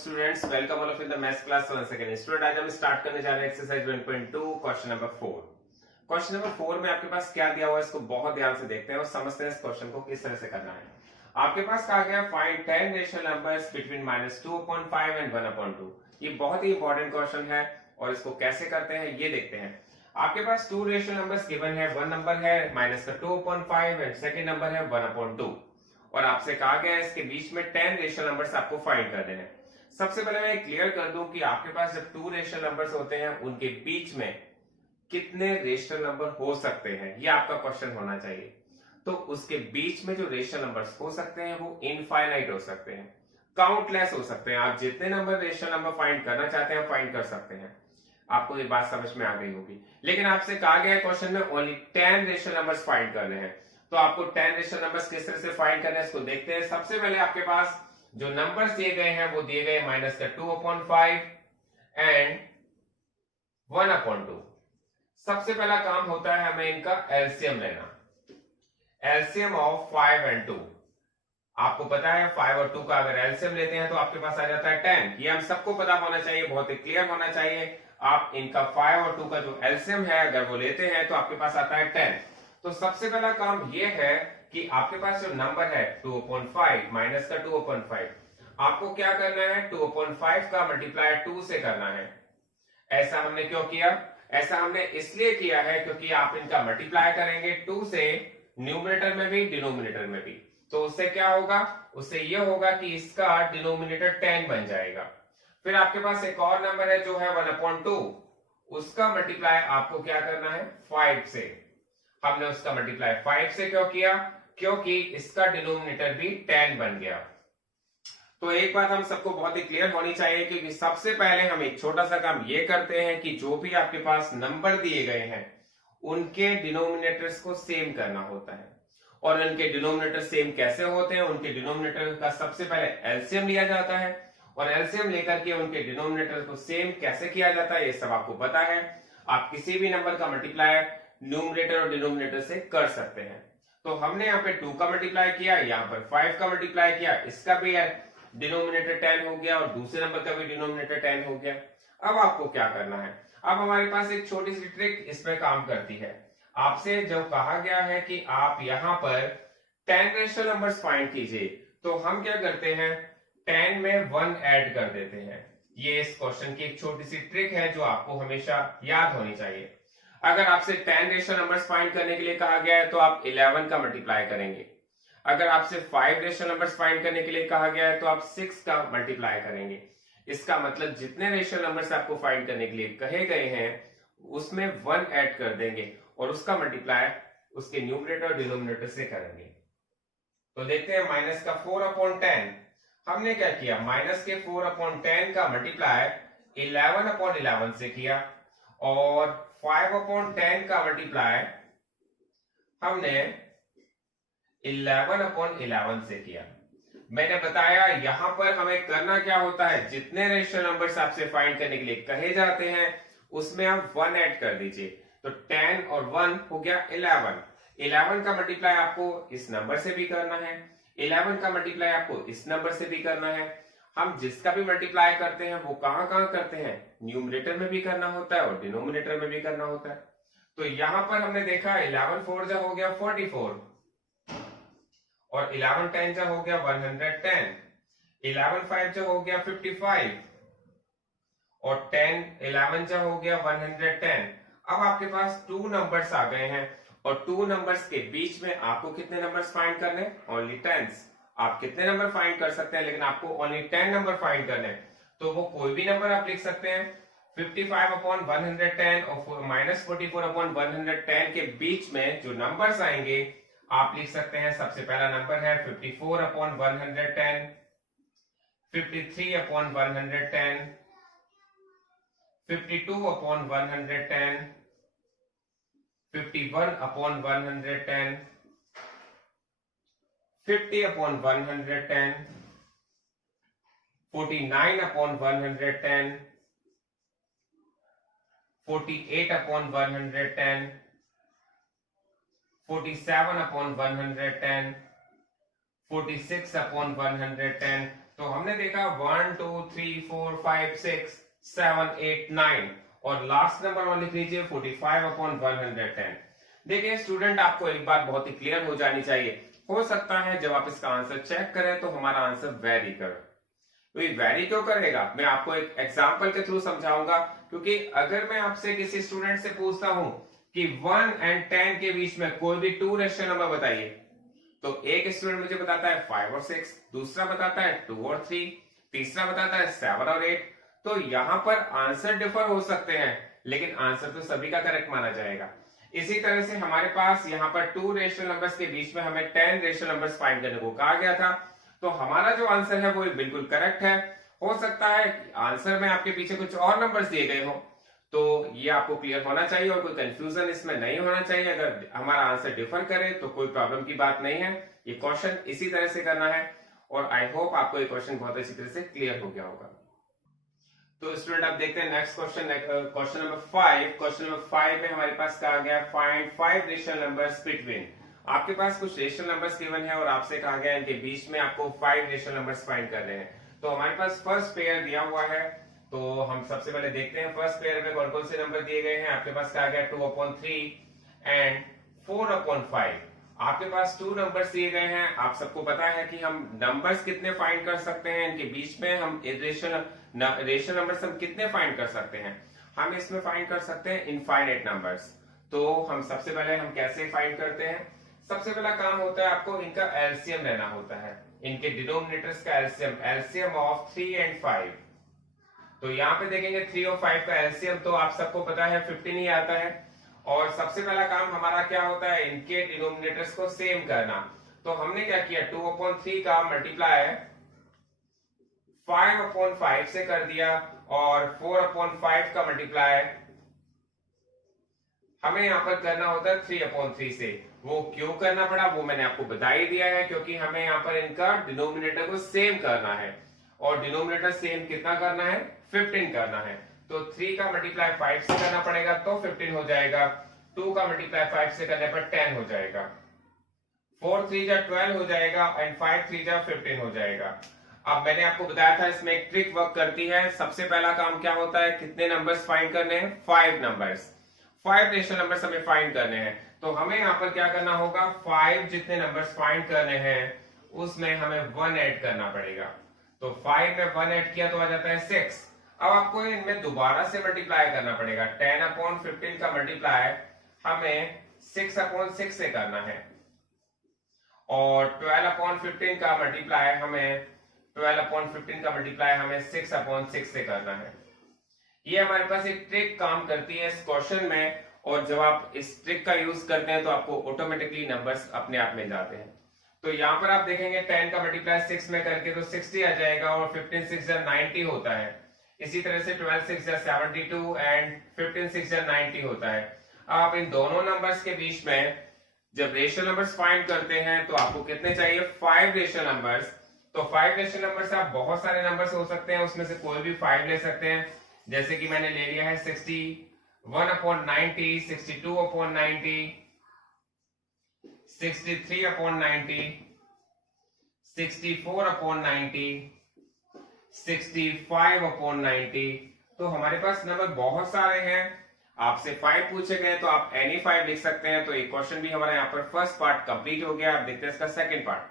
students, welcome all of you in the maths class once again. Student आज हम start करने जा रहे हैं exercise 1.2 question number 4. Question number 4 में आपके पास क्या दिया हुआ है इसको बहुत ध्यान से देखते हैं और समझते हैं इस क्वेश्चन को किस तरह से करना है. आपके पास कहा गया find 10 rational numbers between -2/5 and 1/2. ये बहुत ही इंपॉर्टेंट क्वेश्चन है और इसको कैसे करते हैं ये देखते हैं. आपके पास 2 रेशनल नंबर्स गिवन है. वन नंबर है -2/5 एंड सेकंड नंबर है 1/2 और आपसे कहा गया है इसके बीच में 10 रेशनल नंबर्स आपको फाइंड करने हैं. सबसे पहले मैं क्लियर कर दूं कि आपके पास जब 2 रेशनल नंबर्स होते हैं उनके बीच में कितने रेशनल नंबर हो सकते हैं ये आपका क्वेश्चन होना चाहिए. तो उसके बीच में जो रेशनल नंबर्स हो सकते हैं वो इनफाइनाइट हो सकते हैं, काउंटलेस हो सकते हैं. आप जितने नंबर रेशनल नंबर फाइंड करना चाहते हैं फाइंड कर सकते हैं. आपको ये बात समझ में आ गई होगी. लेकिन आपसे कहा गया है क्वेश्चन में ओनली 10 रेशनल नंबर्स फाइंड करने हैं. तो आपको 10 रेशनल नंबर्स किस तरह से फाइंड करना है इसको देखते हैं. सबसे पहले आपके पास जो नंबर्स दिए गए हैं वो दिए गए -2/5 एंड 1/2. सबसे पहला काम होता है हमें इनका एलसीएम लेना. LCM of 5 and 2. आपको पता है 5 और 2 का अगर एलसीएम लेते हैं तो आपके पास आ जाता है 10. ये हम सबको पता होना चाहिए, बहुत ही क्लियर होना चाहिए. आप इनका 5 और 2 का जो एलसीएम है अगर वो लेते हैं तो आपके पास आता है 10. तो सबसे पहला काम ये है कि आपके पास जो नंबर है 2/5 माइनस का 2/5 आपको क्या करना है 2/5 का मल्टीप्लाई 2 से करना है. ऐसा हमने क्यों किया? ऐसा हमने इसलिए किया है क्योंकि आप इनका मल्टीप्लाई करेंगे 2 से न्यूमरेटर में भी डिनोमिनेटर में भी. तो उससे क्या होगा? उससे यह होगा कि इसका डिनोमिनेटर 10 बन जाएगा. फिर आपके पास एक और नंबर है जो है 1/2. उसका मल्टीप्लाई आपको क्या करना है 5 से. हमने उसका मल्टीप्लाई 5 से क्यों किया? क्योंकि इसका डिनोमिनेटर भी 10 बन गया. तो एक बात हम सबको बहुत ही क्लियर होनी चाहिए कि सबसे पहले हम एक छोटा सा काम ये करते हैं कि जो भी आपके पास नंबर दिए गए हैं उनके डिनोमिनेटर्स को सेम करना होता है. और उनके डिनोमिनेटर सेम कैसे होते हैं? उनके डिनोमिनेटर का सबसे पहले एलसीएम लिया जाता है और एलसीएम लेकर के उनके डिनोमिनेटर को सेम कैसे किया जाता है ये सब आपको पता है. आप किसी भी नंबर का मल्टीप्लाई न्यूमरेटर और डिनोमिनेटर से कर सकते हैं. तो हमने यहाँ पे 2 का मल्टीप्लाई किया, यहाँ पर 5 का मल्टीप्लाई किया, इसका भी डिनोमिनेटर 10 हो गया और दूसरे नंबर का भी डिनोमिनेटर 10 हो गया. अब आपको क्या करना है? अब हमारे पास एक छोटी सी ट्रिक इसमें काम करती है. आपसे जो कहा गया है कि आप यहाँ पर 10 रेशनल नंबर्स फाइंड कीजिए तो हम क्या करते हैं 10 में 1 ऐड कर देते हैं. ये इस क्वेश्चन की एक छोटी सी ट्रिक है जो आपको हमेशा याद होनी चाहिए. अगर आपसे 10 रेशनल नंबर्स फाइंड करने के लिए कहा गया है तो आप 11 का मल्टीप्लाई करेंगे. अगर आपसे 5 रेशनल नंबर्स फाइंड करने के लिए कहा गया है तो आप 6 का मल्टीप्लाई करेंगे. इसका मतलब जितने रेशनल नंबर्स आपको फाइंड करने के लिए कहे गए हैं उसमें 1 ऐड कर देंगे और उसका मल्टीप्लाई उसके न्यूमरेटर और डिनोमिनेटर से करेंगे. तो देखते हैं माइनस का 4/10. हमने क्या किया? माइनस के 4/10 का मल्टीप्लाई 11/11 से किया और 5/10 का मल्टीप्लाई हमने 11/11 से किया. मैंने बताया यहां पर हमें करना क्या होता है, जितने रेशनल नंबर्स आपसे फाइंड करने के लिए कहे जाते हैं उसमें आप 1 ऐड कर दीजिए. तो 10 और 1 हो गया 11. 11 का मल्टीप्लाई आपको इस नंबर से भी करना है, 11 का मल्टीप्लाई आपको इस नंबर से भी करना है. हम जिसका भी मल्टीप्लाई करते हैं वो कहां कहां करते हैं? न्यूमरेटर में भी करना होता है और डिनोमिनेटर में भी करना होता है. तो यहां पर हमने देखा 11 4 जा हो गया 44 और 11 10 जा हो गया 110. 11 5 जा हो गया 55 और 10 11 जा हो गया 110. अब आपके पास 2 नंबर्स आ गए हैं और 2 नंबर्स के बीच में आपको कितने नंबर्स फाइंड करने? ओनली 10. आप कितने नंबर फाइंड कर सकते हैं लेकिन आपको ओनली 10 नंबर फाइंड करने हैं. तो वो कोई भी नंबर आप लिख सकते हैं. 55/110 और -44/110 के बीच में जो नंबर्स आएंगे आप लिख सकते हैं. सबसे पहला नंबर है 54/110, 53/110, 52/110, 51/110, 50/110, 49/110, 48/110, 47/110, 46/110. तो हमने देखा 1 2 3 4 5 6 7 8 9 और लास्ट नंबर वन लिख लीजिए 45/110। देखिए स्टूडेंट, आपको एक बात बहुत ही क्लियर हो जानी चाहिए। हो सकता है जब आप इसका आंसर चेक करें तो हमारा आंसर वेरी करे। तो ये वेरी क्यों करेगा, मैं आपको एक एग्जांपल के थ्रू समझाऊंगा। क्योंकि अगर मैं आपसे किसी स्टूडेंट से पूछता हूं कि 1 और 10 के बीच में कोई भी 2 रेशनल नंबर बताइए, तो एक स्टूडेंट मुझे बताता है 5 और 6, दूसरा बताता है 2 और 3, तीसरा बताता है 7 और 8। तो यहां पर आंसर डिफर हो सकते हैं, लेकिन आंसर तो सभी का करेक्ट माना जाएगा। इसी तरह से हमारे पास यहाँ पर 2 रेशनल नंबर्स के बीच में हमें 10 रेशनल नंबर्स फाइंड करने को कहा गया था। तो हमारा जो आंसर है वो बिल्कुल करेक्ट है। हो सकता है आंसर में आपके पीछे कुछ और नंबर्स दिए गए हो, तो ये आपको क्लियर होना चाहिए और कोई कंफ्यूजन इसमें नहीं होना चाहिए। अगर हमारा आंसर डिफर करे तो कोई प्रॉब्लम की बात नहीं है। ये क्वेश्चन इसी तरह से करना है और आई होप आपको ये क्वेश्चन बहुत अच्छी तरह से क्लियर हो गया होगा। तो स्टूडेंट आप देखते हैं next question, question number 5। Question number 5 में हमारे पास कहा गया फाइंड 5 रेशनल नंबर्स बिटवीन। आपके पास कुछ रेशनल नंबर्स गिवन है और आपसे कहा गया इनके बीच में आपको 5 रेशनल नंबर्स फाइंड करने हैं। तो हमारे पास फर्स्ट पेयर दिया हुआ है, तो हम सबसे पहले देखते हैं फर्स्ट पेयर में कौन कौन से नंबर दिए गए हैं। आपके पास कहा गया 2/3 एंड 4/5। आपके पास 2 नंबर्स दिए गए हैं। आप सबको पता है कि हम नंबर्स कितने फाइंड कर सकते हैं, इनके बीच में हम रेशनल नंबर्स हम कितने फाइंड कर सकते हैं। हम इसमें फाइंड कर सकते हैं इनफाइनाइट नंबर्स। तो हम सबसे पहले हम कैसे फाइंड करते हैं, सबसे पहला काम होता है आपको इनका एलसीएम लेना होता है, इनके डिनोमिनेटर्स का एलसीएम ऑफ 3 और 5। तो यहाँ पे देखेंगे 3 और 5 का एलसीएम तो आप सबको पता है 15 ही आता है। और सबसे पहला काम हमारा क्या होता है, इनके डिनोमिनेटर्स को सेम करना। तो हमने क्या किया, 2/3 का मल्टीप्लाई 5/5 से कर दिया और 4/5 का मल्टीप्लाई हमें यहां पर करना होता है 3/3 से। वो क्यों करना पड़ा वो मैंने आपको बता ही दिया है, क्योंकि हमें यहाँ पर इनका डिनोमिनेटर को सेम करना है और डिनोमिनेटर सेम कितना करना है, 15 करना है। तो 3 का मल्टीप्लाई 5 से करना पड़ेगा तो 15 हो जाएगा, 2 का मल्टीप्लाई 5 से करने पर 10 हो जाएगा, 4 3 जा 12 हो जाएगा एंड 5 3 जा 15 हो जाएगा। अब मैंने आपको बताया था इसमें एक ट्रिक वर्क करती है। सबसे पहला काम क्या होता है, कितने नंबर्स फाइंड करने हैं, 5 नंबर्स, 5 रेशनल नंबर्स हमें फाइंड करने हैं। तो हमें यहाँ पर क्या करना होगा, 5 जितने नंबर्स फाइंड करने हैं उसमें हमें 1 ऐड करना पड़ेगा। तो 5 में 1 ऐड किया तो आ जाता है 6। अब आपको इनमें दोबारा से मल्टीप्लाई करना पड़ेगा। 10/15 का मल्टीप्लाई हमें 6/6 से करना है और 12/15 का मल्टीप्लाई हमें 6/6 से करना है। ये हमारे पास एक ट्रिक काम करती है इस क्वेश्चन में, और जब आप इस ट्रिक का यूज करते हैं तो आपको ऑटोमेटिकली नंबर्स अपने आप मिल जाते हैं। तो यहाँ पर आप देखेंगे 10 का मल्टीप्लाई 6 में करके तो 60 आ जाएगा और 15 6 जा 90 होता है। इसी तरह से 12 6 जा 72 एंड 15 6 जा 90 होता है। आप इन दोनों नंबर्स के बीच में जब रेशनल नंबर्स फाइंड करते हैं तो आपको कितने चाहिए, 5 रेशनल नंबर्स। तो 5 रेशनल नंबर्स आप बहुत सारे नंबर्स हो सकते हैं, उसमें से कोई भी 5 ले सकते हैं। जैसे कि मैंने ले लिया है 61/90, 62/90, 63/90, 64/90, 65/90। तो हमारे पास नंबर बहुत सारे हैं। आपसे 5 पूछे गए तो आप एनी 5 लिख सकते हैं। तो एक क्वेश्चन भी हमारा यहाँ पर फर्स्ट पार्ट कंप्लीट हो गया। आप देखते हैं इसका सेकंड पार्ट।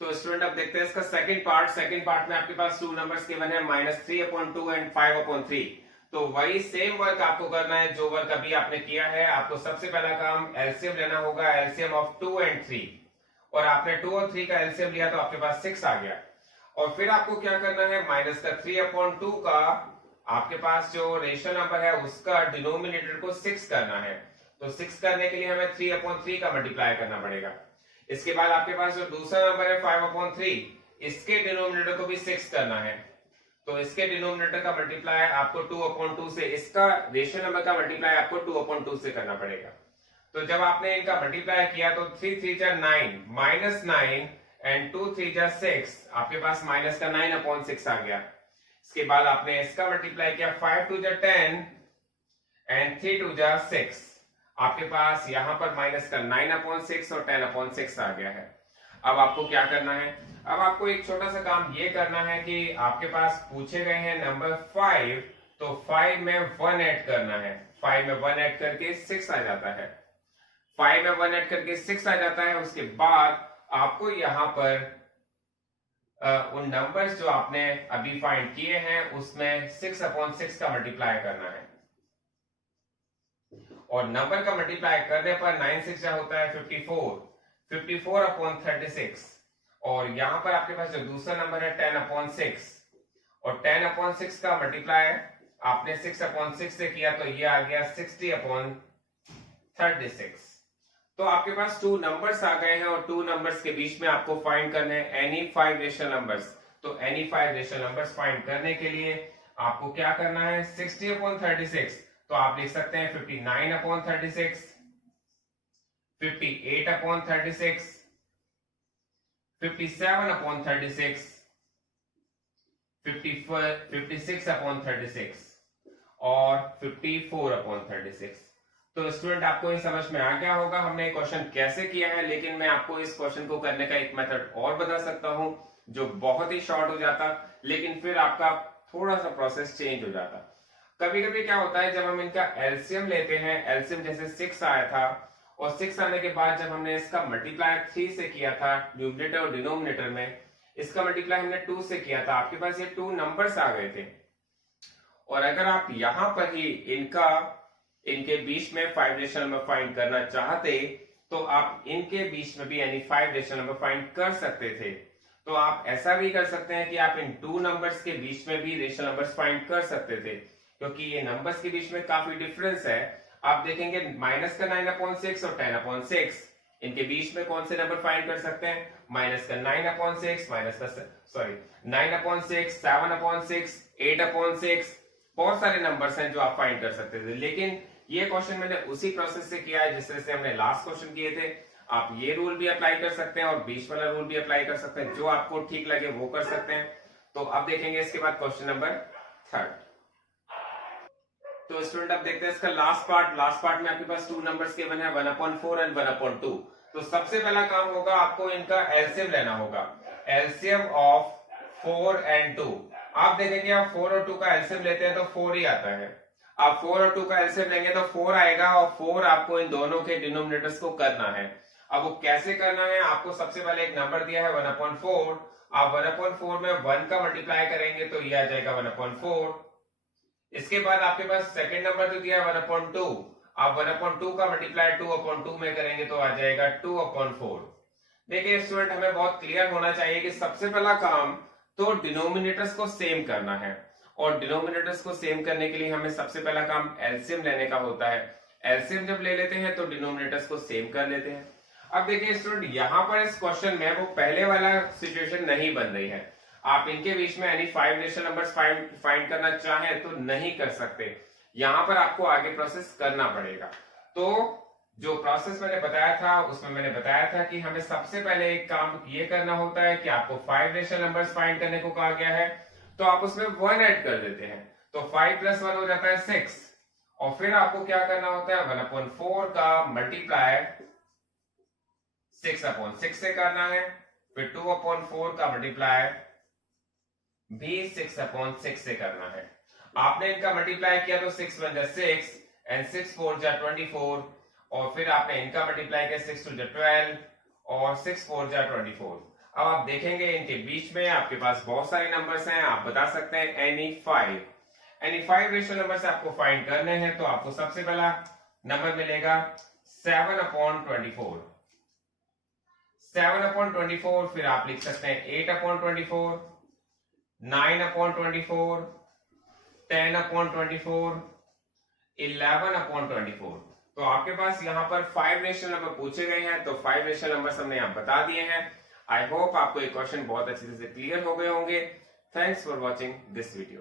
तो स्टूडेंट अब देखते हैं इसका सेकंड पार्ट। सेकंड पार्ट में आपके पास 2 नंबर्स गिवन है -3/2 एंड 5/3। तो वही सेम वर्क आपको करना है जो वर्क अभी आपने किया है। आपको सबसे पहला काम एलसीएम लेना होगा, एलसीएम ऑफ 2 और 3। और आपने 2 और 3 का एलसीएम लिया तो आपके पास 6 आ गया। और फिर आपको क्या करना है, माइनस का 3/2 का आपके पास जो रेशनल नंबर है उसका डिनोमिनेटर को 6 करना है। तो 6 करने के लिए हमें 3/3 का मल्टीप्लाई करना पड़ेगा। इसके बाद आपके पास जो दूसरा नंबर है 5/3, इसके डिनोमिनेटर को भी 6 करना है। तो इसके डिनोमिनेटर का मल्टीप्लाई आपको 2/2 से, इसका रेशनल नंबर का मल्टीप्लाई आपको 2/2 से करना पड़ेगा। तो जब आपने इनका मल्टीप्लाई किया तो 3 3 जा 9, -9 एंड 2 3 जा 6, आपके पास माइनस का 9/6 आ गया। इसके बाद आपने इसका मल्टीप्लाई किया 5 2 जा 10 एंड 3 2 जा 6, आपके पास यहां पर माइनस का 9/6 और 10/6 आ गया है। अब आपको क्या करना है, अब आपको एक छोटा सा काम ये करना है कि आपके पास पूछे गए हैं नंबर 5, तो 5 में 1 ऐड करना है। 5 में 1 ऐड करके 6 आ जाता है। 5 में 1 ऐड करके 6 आ जाता है। उसके बाद आपको यहां पर उन नंबर्स जो आपने अभी फाइंड किए हैं उसमें 6/6 का मल्टीप्लाई करना है, और नंबर का मल्टीप्लाई करने पर 9 6 होता है 54, 54/36, और यहां पर आपके पास जो दूसरा नंबर है 10/6, और 10/6 का मल्टीप्लाई आपने 6/6 से किया तो ये आ गया 60/36। तो आपके पास 2 नंबर्स आ गए हैं, और 2 नंबर्स के बीच में आपको फाइंड करने हैं एनी 5 रेशनल नंबर्स। तो एनी 5 रेशनल नंबर्स फाइंड करने के लिए आपको क्या करना है, 60/36, तो आप लिख सकते हैं 59/36, 58/36, 57/36, 56/36 और 54/36। तो स्टूडेंट आपको ये समझ में आ गया होगा हमने क्वेश्चन कैसे किया है, लेकिन मैं आपको इस क्वेश्चन को करने का एक मेथड और बता सकता हूं जो बहुत ही शॉर्ट हो जाता, लेकिन फिर आपका थोड़ा सा प्रोसेस चेंज हो जाता। कभी कभी क्या होता है, जब हम इनका एलसीएम लेते हैं, एलसीएम जैसे 6 आया था, और 6 आने के बाद जब हमने इसका मल्टीप्लाई 3 से किया था न्यूमरेटर और डिनोमिनेटर में, इसका मल्टीप्लाई हमने 2 से किया था, आपके पास ये 2 नंबर्स आ गए थे। और अगर आप यहां पर ही इनके बीच में 5 रेशनल नंबर फाइंड करना चाहते, तो आप इनके बीच में भी यानी 5 रेशनल नंबर फाइंड कर सकते थे। तो आप ऐसा भी कर सकते हैं कि आप इन 2 नंबर्स के बीच में भी रेशनल नंबर्स फाइंड कर सकते थे, क्योंकि ये नंबर्स के बीच में काफी डिफरेंस है। आप देखेंगे माइनस का 9/6 और 10/6, इनके बीच में कौन से नंबर फाइंड कर सकते हैं, माइनस का 9/6, माइनस का 9/6, 7/6, 8/6, बहुत सारे नंबर्स हैं जो आप फाइंड कर सकते थे। लेकिन ये क्वेश्चन मैंने उसी प्रोसेस से किया है जिस तरह से हमने लास्ट क्वेश्चन किए थे। आप ये रूल भी अप्लाई कर सकते हैं और बीच वाला रूल भी अप्लाई कर सकते हैं, जो आपको ठीक लगे वो कर सकते हैं। तो अब देखेंगे इसके बाद क्वेश्चन नंबर 3। तो स्टूडेंट अब देखते हैं इसका लास्ट पार्ट में आपके पास 2 नंबर्स गिवन है 1/4 एंड 1/2। तो सबसे पहला काम होगा आपको इनका एलसीएम लेना होगा, एलसीएम ऑफ 4 एंड 2। आप देखेंगे आप 4 और 2 का एलसीएम लेते हैं तो 4 ही आता है। आप 4 और 2 का एलसीएम लेंगे तो 4 आएगा, और 4 आपको इन दोनों के डिनोमिनेटर्स को करना है। अब वो कैसे करना है, आपको सबसे पहले एक नंबर दिया है 1/4, आप 1/4 में 1 का मल्टीप्लाई करेंगे तो ये आ जाएगा 1/4। इसके बाद आपके पास सेकंड नंबर जो दिया है 1/2, आप 1/2 का मल्टीप्लाई 2/2 में करेंगे तो आ जाएगा 2/4। देखिए स्टूडेंट, हमें बहुत क्लियर होना चाहिए कि सबसे पहला काम तो डिनोमिनेटर्स को सेम करना है, और डिनोमिनेटर्स को सेम करने के लिए हमें सबसे पहला काम एलसीएम लेने का होता है। एलसीएम जब ले लेते हैं तो डिनोमिनेटर्स को सेम कर लेते हैं। अब देखिए स्टूडेंट, यहां पर इस क्वेश्चन में वो पहले वाला सिचुएशन नहीं बन रही है। आप इनके बीच में यानी 5 रेशनल नंबर्स फाइंड करना चाहें तो नहीं कर सकते, यहां पर आपको आगे प्रोसेस करना पड़ेगा। तो जो प्रोसेस मैंने बताया था उसमें मैंने बताया था कि हमें सबसे पहले एक काम ये करना होता है कि आपको 5 रेशनल नंबर्स फाइंड करने को कहा गया है, तो आप उसमें 1 ऐड कर देते हैं, तो 5 + 1 हो जाता है 6, और फिर आपको क्या करना होता है 1/4 का मल्टीप्लाई 6/6 से करना है, फिर 2/4 का मल्टीप्लाई भी 6/6 से करना है। आपने इनका मल्टीप्लाई किया तो 6 × 6 एंड 6 × 4 = 24, और फिर आपने इनका मल्टीप्लाई किया 6 × 2 = 12 और 6 × 4 = 24। अब आप देखेंगे इनके बीच में आपके पास बहुत सारे नंबर्स हैं, आप बता सकते हैं एनी 5 रेशनल नंबर से आपको फाइंड करने हैं। तो आपको सबसे पहला नंबर मिलेगा 7/24, 7/24, फिर आप लिख सकते हैं 8/24, 9/24, 10/24, 11/24। तो आपके पास यहाँ पर 5 रेशनल नंबर पूछे गए हैं, तो 5 रेशनल नंबर हमने यहाँ बता दिए हैं। आई होप आपको ये क्वेश्चन बहुत अच्छी तरह से क्लियर हो गए होंगे। Thanks for watching this video.